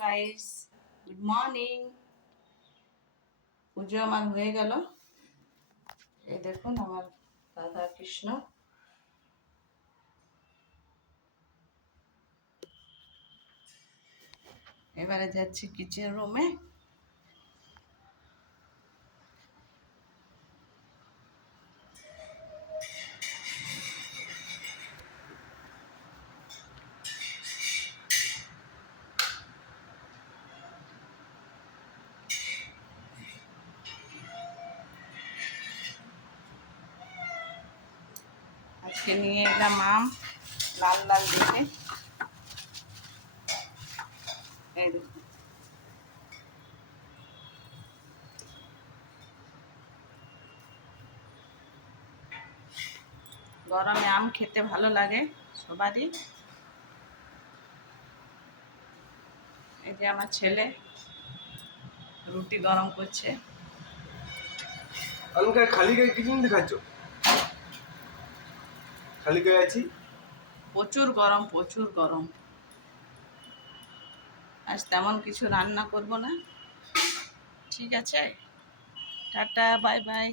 Guys, good morning. পুজো আমার হয়ে গেল। এই দেখুন আমার রাধা কৃষ্ণ। এবারে যাচ্ছি কিচেন রুমে। আজকে নিয়ে এলাম আম, লাল লাল দেখে। এই দেখুন, গরমে আম খেতে ভালো লাগে সবারই। এই যে আমার ছেলে রুটি গরম করছে। খালি গায়ে কি জিনিস খাচ্ছ? খালি গায়ে আছি। প্রচুর গরম, প্রচুর গরম। আজ তেমন কিছু রান্না করব না। ঠিক আছে, টাটা, বাই বাই।